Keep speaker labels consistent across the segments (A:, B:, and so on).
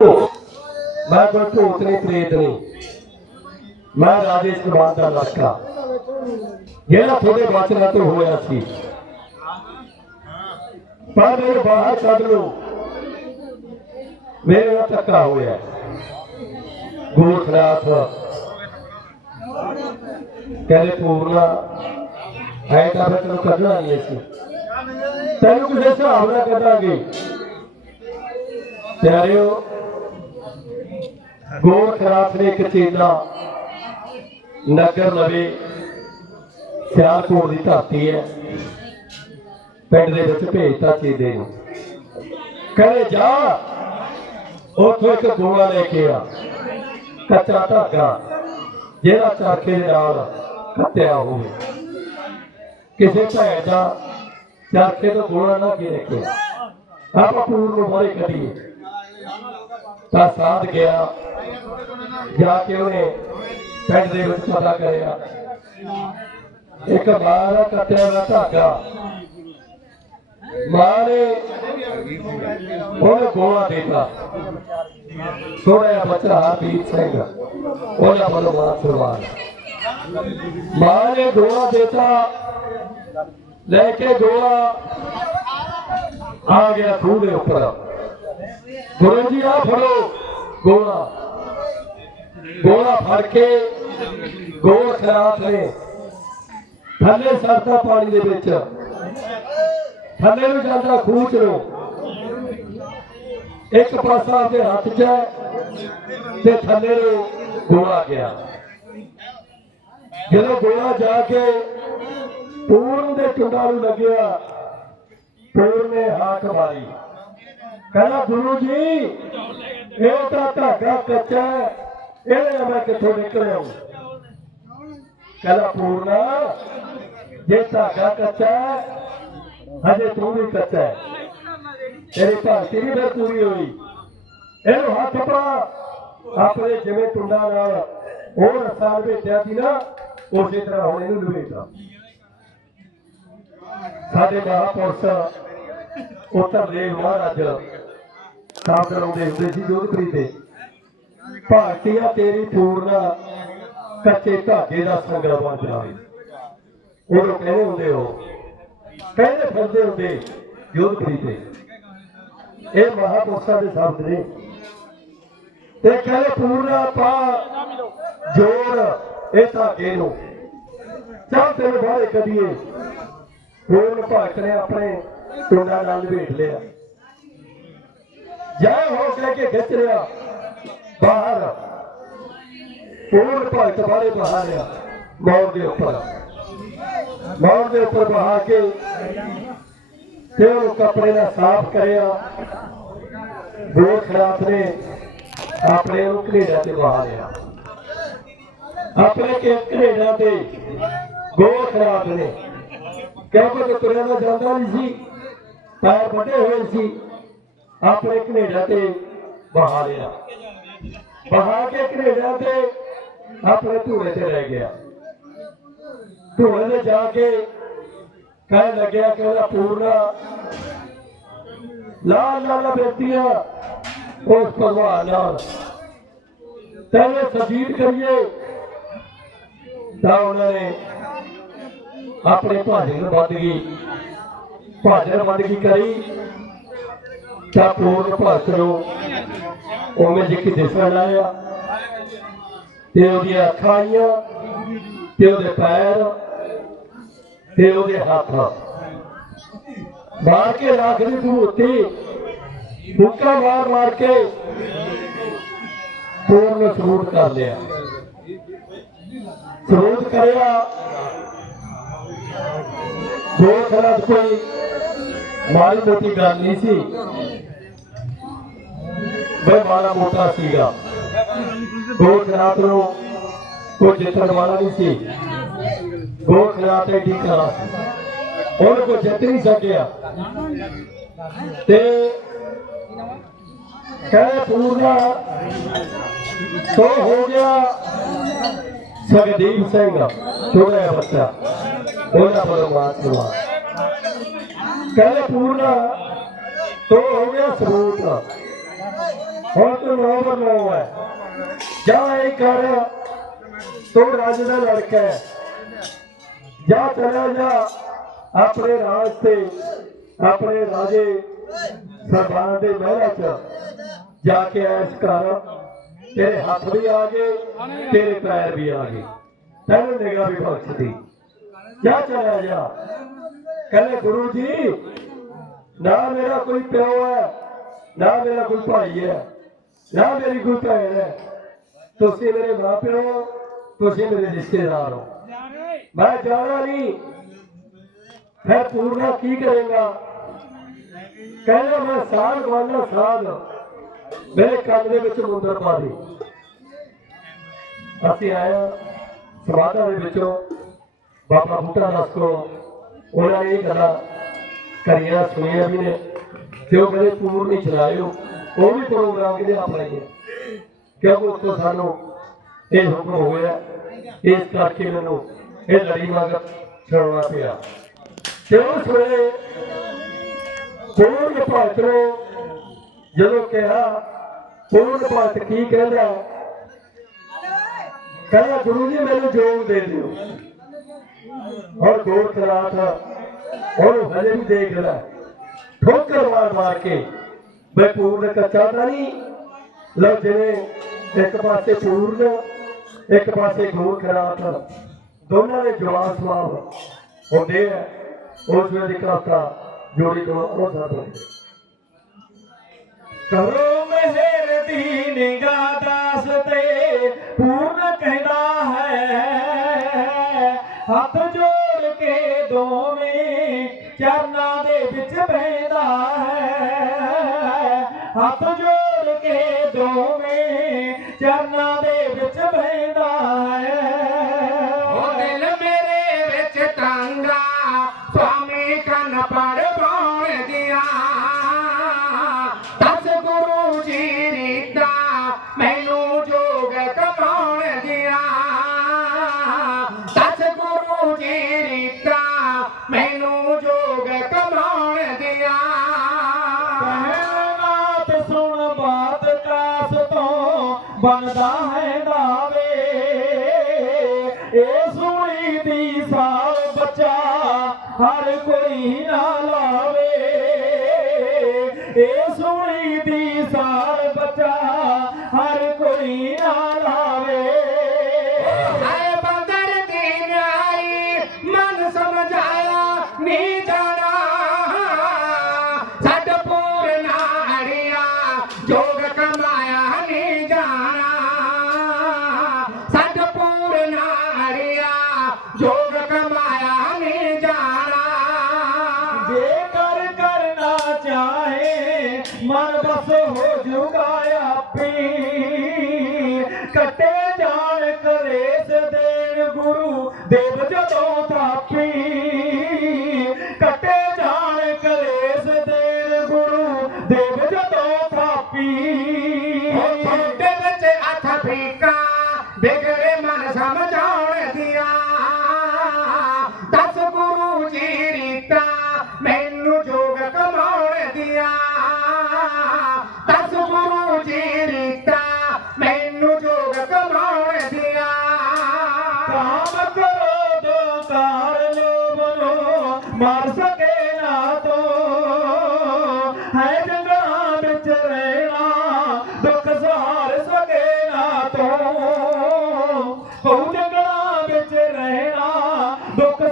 A: ਮੈਂ ਕੋਈ ਭੂਤ ਨਹੀਂ ਪ੍ਰੇਤ ਨਹੀਂ। ਮੈਂ ਰਾਜੇਸ਼ ਕੁਮਾਰ ਦਾ ਲੜਕਾ ਜਿਹੜਾ ਤੁਹਾਡੇ ਬਚਨਾਂ ਤੋਂ ਹੋਇਆ ਸੀ। ਪਰ ਮੇਰੇ ਬਾਹਰ ਕੱਢ ਲਓ। ਮੇਰੇ ਨਾਲ ਧੱਕਾ ਹੋਇਆ। ਗੋਖਰਾਤ ਕਹਿੰਦੇ ਪੂਰਨਾ, ਐ ਤਾਂ ਫਿਰ ਤੈਨੂੰ ਕੱਢਣਾ ਨਹੀਂ ਸੀ। ਤੈਨੂੰ ਕਿਸੇ ਹਿਸਾਬ ਨਾਲ ਕੱਢਾਂਗੇ। ਪਿਆਰਿਓ ਗੋਖਰਾਤ ਨੇ ਇੱਕ ਨਗਰ ਲਵੇ ਸਿਆਲਕੋਟ ਦੀ ਧਰਤੀ ਹੈ। ਪਿੰਡ ਦੇ ਵਿੱਚ ਭੇਜਤਾ ਚੇਲੇ ਨੂੰ। ਕਹਿੰਦੇ, ਜਾ, ਉੱਥੋਂ ਇੱਕ ਗੋਲਾ ਲੈ ਕੇ ਆ। ਕੱਚਾ ਧਾਗਾ, ਜਿਹੜਾ ਚਾਕੇ ਦੇ ਨਾਲ ਕੱਤਿਆ ਹੋਵੇ। ਕਿਸੇ ਭੈਣ ਦਾ ਚਾਕੇ ਤੋਂ ਗੋਲਾ ਨਾ ਕੇ ਰੱਖੇ। ਆਪਾਂ ਪੂਰ ਨੂੰ ਬਾਰੇ ਕੱਢੀਏ। ਤਾਂ ਸਾਧ ਗਿਆ। ਜਾ ਕੇ ਉਹਨੇ ਪਿੰਡ ਦੇ ਵਿੱਚ ਪਤਾ ਕਰਿਆ। ਇੱਕ ਮਾਂ ਕੱਟਿਆ ਹੋਇਆ ਧਾਗਾ। ਮਾਂ ਨੇ ਗੋਲਾ ਦਿੱਤਾ। ਥੋੜਾ ਜਿਹਾ ਬੱਚਾ ਹਰਦੀਪ ਸਿੰਘ, ਉਹਦਾ ਵੱਲੋਂ ਮਾਂ ਸਰਵਾਨ ਮਾਂ ਨੇ ਗੋਲਾ ਦਿੱਤਾ। ਲੈ ਕੇ ਗੋਲਾ ਆ ਗਿਆ ਖੂਹ ਦੇ ਉੱਪਰ। ਗੁਰੂ ਜੀ ਆ ਫੜੋ। ਗੋਲਾ। ਗੋਲਾ ਫੜ ਕੇ ਗੋਲ ਖਰਾਤ ਨੇ। ਥੱਲੇ ਸਰਦਾ ਪਾਣੀ ਦੇ ਵਿੱਚ। ਥੱਲੇ ਨੂੰ ਜਾਂਦਾ ਖੂਚ ਨੂੰ। ਇੱਕ ਪਾਸਾ ਉਹਦੇ ਹੱਥ 'ਚ ਤੇ ਥੱਲੇ ਨੂੰ ਗੋਲਾ ਗਿਆ। ਜਦੋਂ ਗੋਲਾ ਜਾ ਕੇ ਪੂਰਨ ਦੇ ਟੁੰਡਾ ਨੂੰ ਲੱਗਿਆ, ਪੂਰਨ ਨੇ ਹਾਕ ਮਾਰੀ। ਕਹਿੰਦਾ, ਗੁਰੂ ਜੀ, ਇਹ ਤਾਂ ਧਾਗਾ ਕੱਚਾ ਹੈ ਮੈਂ ਕਿੱਥੋਂ ਨਿਕਲਿਆ? ਕਹਿੰਦਾ, ਪੂਰਨਾ, ਜੇ ਧਾਗਾ ਕੱਚਾ ਹਜੇ ਤੂੰ ਵੀ ਕੱਚਾ ਹੈ। ਤੇਰੀ ਭਗਤੀ ਨਹੀਂ ਫਿਰ ਪੂਰੀ ਹੋਈ। ਇਹਨੂੰ ਹੱਥ ਪਾ, ਆਪਣੇ ਜਿਵੇਂ ਟੁੰਡਾ ਨਾਲ ਉਹ ਰਸਾਲ ਭੇਜਿਆ ਸੀ ਨਾ, ਉਸੇ ਤਰ੍ਹਾਂ ਹੁਣ ਇਹਨੂੰ ਲਵੇਟਾ ਸਾਡੇ ਮਹਾਂਪੁਰਸ਼ ਉੱਤਰ ਦੇ ਮਹਾਰਾਜ। ਸਾਹ ਕਰਾਉਂਦੇ ਹੁੰਦੇ ਸੀ ਜੋਧਪੁਰੀ ਤੇ। ਭਾਰਤੀਆ ਤੇਰੀ ਪੂਰਨਾ ਕੱਚੇ ਧਾਗੇ ਦਾ ਸੰਗਲ ਬਣ ਜਾਵੇ ਉਹਨੂੰ ਕਹਿੰਦੇ ਹੁੰਦੇ ਹੋ, ਕਹਿੰਦੇ ਫਿਰਦੇ ਹੁੰਦੇ ਜੋਧਪੁਰੀ ਤੇ। ਇਹ ਮਹਾਪੁਰਸ਼ਾਂ ਦੇ ਸ਼ਬਦ ਨੇ। ਤੇ ਕਹਿੰਦੇ ਪੂਰਨਾ ਪਾ ਜੋੜ ਇਹ ਧਾਗੇ ਨੂੰ। ਚੱਲ ਤੈਨੂੰ ਬਾਹਰ ਕਦੀਏ ਪੂਰਨ ਭਗਤ ਨੇ ਆਪਣੇ ਟੋਨਾ ਨਾਲ ਵੇਟ ਲਿਆ। ਜਾ ਹੋ ਕੇ ਕੇ ਖਿੱਚ ਰਿਹਾ। ਬਾਹਰ। ਪੂਰਨ ਭਗਤ ਬਾਰੇ ਬਾਹਰ ਆ ਦੇ ਉੱਪਰ। ਮੌਤ ਦੇ ਉੱਪਰ ਬਹਾ ਕੇ ਤੇ ਉਹ ਕੱਪੜੇ ਨਾਲ ਸਾਫ਼ ਕਰਿਆ। ਦੋ ਖਰਾਬ ਨੇ ਆਪਣੇ ਉਹ ਕਨੇਡਾ ਤੇ ਬਹਾ ਲਿਆ। ਆਪਣੇ ਕੇ ਕਨੇਡਾ ਤੇ ਗੋ ਖਰਾਬ ਨੇ। ਕਿਉਂਕਿ ਤੁਰਿਆ ਦਾ ਜਾਂਦਾ ਨਹੀਂ ਸੀ। ਪੈਰ ਵੱਡੇ ਹੋਏ ਸੀ। ਆਪਣੇ ਕਨੇਡਾ ਤੇ ਬਹਾ ਲਿਆ। ਬਹਾ ਕੇ ਕਨੇਡਾ ਤੇ ਆਪਣੇ ਧੂਏ ਤੇ ਰਹਿ ਗਿਆ। ਧੂੜੇ ਤੇ ਜਾ ਕੇ ਕਹਿ ਲੱਗਿਆ ਕਿ ਉਹਦਾ ਪੂਰਨਾ ਲਾਲ ਲਾਲ ਬੇਟੀਆਂ ਉਸ ਭਗਵਾਨ ਨਾਲ। ਤੈਨੂੰ ਸਜੀਦ ਕਰੀਏ ਤਾਂ ਉਹਨਾਂ ਨੇ ਆਪਣੇ ਭਾਜੇ ਨੂੰ ਵੱਧ ਗਈ ਭਾਜਨ ਵੱਧ ਕਰੀ? ਤਾਂ ਪੂਰਨ ਭਗਤ ਨੂੰ ਉਵੇਂ ਜਿੱਕੀ ਦਿਸਣ ਲਾਇਆ। ਤੇ ਉਹਦੀਆਂ ਅੱਖਾਂ ਆਈਆਂ, ਤੇ ਉਹਦੇ ਪੈਰ, ਤੇ ਉਹਦੇ ਹੱਥ। ਮਾਰ ਕੇ ਰੱਖ ਦੀ ਭੂਤੀ ਹੁੱਕਾ ਮਾਰ ਮਾਰ ਕੇ ਪੂਰਨ ਨੂੰ ਸਰੂਟ ਕਰ ਲਿਆ। ਸਰੂਟ ਕਰਿਆ। ਦੋ ਖਰਾਬ ਕੋਈ ਮਾੜੀ ਮੋਟੀ ਗੱਲ ਨਹੀਂ ਸੀ। ਬਈ ਮਾੜਾ ਮੋਟਾ ਸੀਗਾ। ਦੋ ਖਰਾਬ ਨੂੰ ਕੋਈ ਜਿੱਤਣ ਵਾਲਾ ਨਹੀਂ ਸੀ। ਦੋ ਖਰਾਬ ਤੇ ਠੀਕ ਕਰਾ ਉਹਨੂੰ ਕੋਈ ਜਿੱਤ ਨਹੀਂ ਸਕਿਆ। ਤੇ ਕਹੇ ਪੂਰਨਾ, ਸੋ ਹੋ ਗਿਆ ਸਗਦੀਪ ਸਿੰਘ, ਛੋਟਾ ਜਿਹਾ ਬੱਚਾ। ਉਹਦਾ ਪਰਮਾਤਮਾ ਕਹਿੰਦੇ ਪੂਰਨਾ ਤੋ ਹੋ ਗਿਆ ਸਰੂਪ ਹੁਣ ਤੂੰ ਨੌ ਪਰ ਹੈ। ਜਾ ਇਹ ਕਰ, ਤੂੰ ਰਾਜ ਦਾ ਲੜਕਾ ਹੈ। ਜਾ ਚਲਾ ਜਾ ਆਪਣੇ ਰਾਜ ਤੇ, ਆਪਣੇ ਰਾਜੇ ਸਰਦਾਰ ਦੇ ਮਹਿਲ ਚ। ਜਾ ਕੇ ਐਸ਼ ਕਰ, ਤੇਰੇ ਹੱਥ ਵੀ ਆ ਗਏ, ਤੇਰੇ ਪੈਰ ਵੀ ਆ ਗਏ। ਤੈਨੂੰ ਨਿਗਾਹ ਵੀ ਬਖਸ਼ਦੀ ਜਾ ਚਲਾ ਜਾ। ਕਹਿੰਦੇ ਗੁਰੂ ਜੀ, ਨਾ ਮੇਰਾ ਕੋਈ ਪਿਓ ਹੈ, ਨਾ ਮੇਰਾ ਕੋਈ ਭਾਈ ਹੈ। ਨਾ ਮੇਰੀ ਕੋਈ ਭੈਣ ਹੈ ਤੁਸੀਂ ਮੇਰੇ ਮਾਪਿਓ ਤੁਸੀਂ ਮੇਰੇ ਰਿਸ਼ਤੇਦਾਰ ਹੋ ਮੈਂ ਜਾਣਾ ਨਹੀਂ ਮੈਂ ਪੂਰਨਾ ਕੀ ਕਰੇਗਾ ਕਹਿੰਦਾ ਮੈਂ ਸਾਧ ਗਵਾਨਾ ਸਾਧ ਮੇਰੇ ਕੰਨ ਦੇ ਵਿੱਚ ਮੁੰਦਰ ਪਾ ਦੇ ਅਸੀਂ ਆਇਆ ਸਮਾਧਾਂ ਦੇ ਵਿੱਚੋਂ ਬਾਬਾ ਬੂਟਾ ਦਾਸ ਕੋਲ ਉਹਨਾਂ ਨੇ ਇਹ ਗੱਲਾਂ ਕਰੀਆਂ ਸੁਣੀਆਂ ਵੀ ਨੇ ਕਿ ਉਹ ਕਹਿੰਦੇ ਪੂਰ ਨਹੀਂ ਚਲਾਇਓ ਉਹ ਵੀ ਪ੍ਰੋਗਰਾਮ ਕਿਹਦੇ ਆਪਣਾ ਹੀ ਹੈ ਕਿਉਂਕਿ ਉੱਥੇ ਸਾਨੂੰ ਇਹ ਹੁਕਮ ਹੋਇਆ। ਇਸ ਕਰਕੇ ਮੈਨੂੰ ਇਹ ਲੜੀ ਮਗਰ ਛੜਨਾ ਪਿਆ। ਤੇ ਉਸ ਵੇਲੇ ਪੂਰਨ ਭਗਤ ਨੂੰ ਜਦੋਂ ਕਿਹਾ, ਪੂਰਨ ਭਗਤ ਕੀ ਕਹਿੰਦਾ? ਕਹਿੰਦਾ, ਗੁਰੂ ਜੀ, ਮੈਨੂੰ ਜੋਗ ਦੇ ਦਿਓ। ਔਰ ਗੋਰ ਖਰਾਤ ਉਹਨੂੰ ਹਲੇ ਵੀ ਦੇਖ ਲੈ। ਠੋਕਰ ਮਾਰ ਮਾਰ ਕੇ ਬਈ ਪੂਰਨ ਕੱਚਾ ਤਾਂ ਨਹੀਂ? ਲਓ ਜਿਵੇਂ ਇੱਕ ਪਾਸੇ ਪੂਰਨ, ਇੱਕ ਪਾਸੇ ਗੋਰ ਖਰਾਤ ਦੋਨਾਂ ਦੇ ਜਵਾਬ ਸਵਾਬ ਹੁੰਦੇ ਆ। ਉਸ ਵੇਲੇ ਦੀ ਕਥਾ ਜੋੜੀ ਤੋਂ ਉਹ ਸਾਥ
B: ਕਰੋ ਮਿਹਰ ਦੀ ਨਿਗਾਹ ਦਾਸ ਤੇ ਪੂਰਨ ਕਹਿੰਦਾ ਹੈ, ਹੱਥ ਜੋੜ ਕੇ ਦੋਵੇਂ ਚਰਨਾਂ ਦੇ ਵਿੱਚ ਬਹਿੰਦਾ ਹੈ। ਇਹ ਸੁਣੀ ਦੀ ਸਾਲ ਬੱਚਾ ਹਰ ਕੋਈ ਨਾ ਲਾਵੇ। ਇਹ ਸੁਣੀ ਦੀ ਸਾਲ ਬੱਚਾ ਹਰ ਕੋਈ ਨਾ ਲਾਵੇ। ਦੇਵ ਜਦੋਂ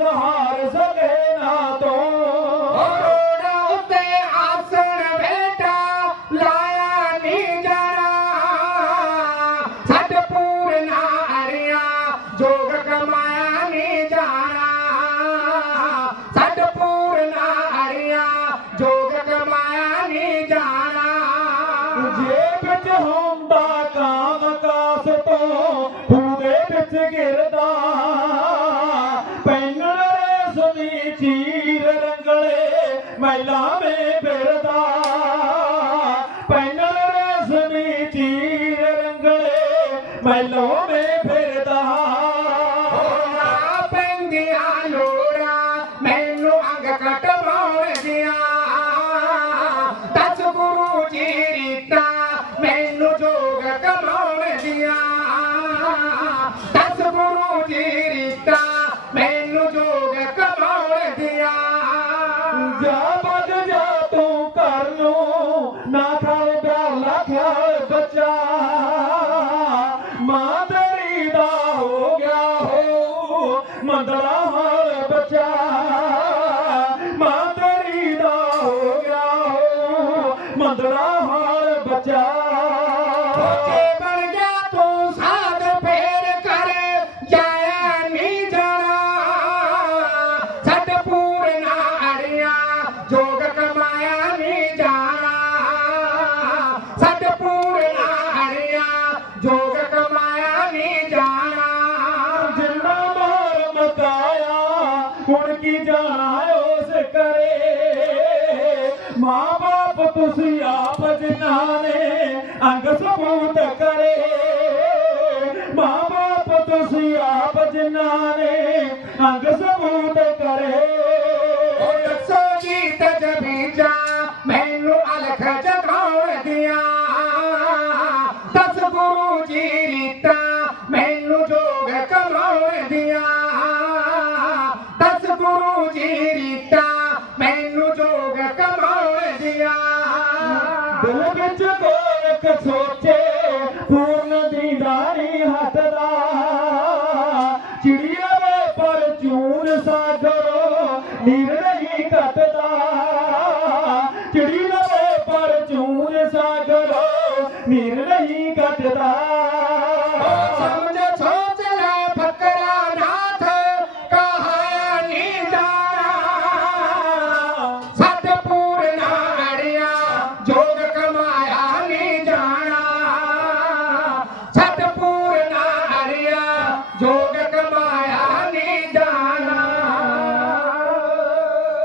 B: ਸਹਾਰ ਸਕੇ ਨਾ ਤੋ
C: ਰੋੜਾ ਉੱਤੇ ਆਸਣ ਬੇਟਾ ਲਾਇਆ ਨੀ ਜਾਣਾ। ਸੱਟ ਪੂਰਨਾ ਅੜਿਆ ਜੋਗ ਕਮਾਇਆ ਨੀ ਜਾਣਾ। ਸੱਟ ਪੂਰਨਾ ਅੜਿਆ ਜੋਗ ਕਮਾਇਆ ਨੀ ਜਾਣਾ।
B: ਜੇ ਵਿੱਚ ਹੁੰਦਾ ਕਾਮ ਕਾਸ ਤੋਂ ਤੁਸੀਂ ਆਪ ਜਿਨ੍ਹਾਂ ਨੇ ਅੰਗ ਸਬੂਤ ਕਰੇ।
C: ਉਹ ਦੱਸੋ ਗੀਤ ਜਬੀਜਾ ਮੈਨੂੰ ਅਲਖ ਜਗਾਉਣ ਦਿਆ ਦਸ ਗੁਰੂ ਜੀ ਰੀਤਾ ਮੈਨੂੰ ਜੋਗ ਕਰਾਉਣ ਦਿਆ ਦਸ ਗੁਰੂ ਜੀ ਰੀਤਾ ਮੈਨੂੰ ਜੋਗ ਕਰਾਉਣ ਦਿਆ
B: ਦਿਲ ਵਿੱਚ
C: ਕੋਲ ਕਸੋਟ Lord.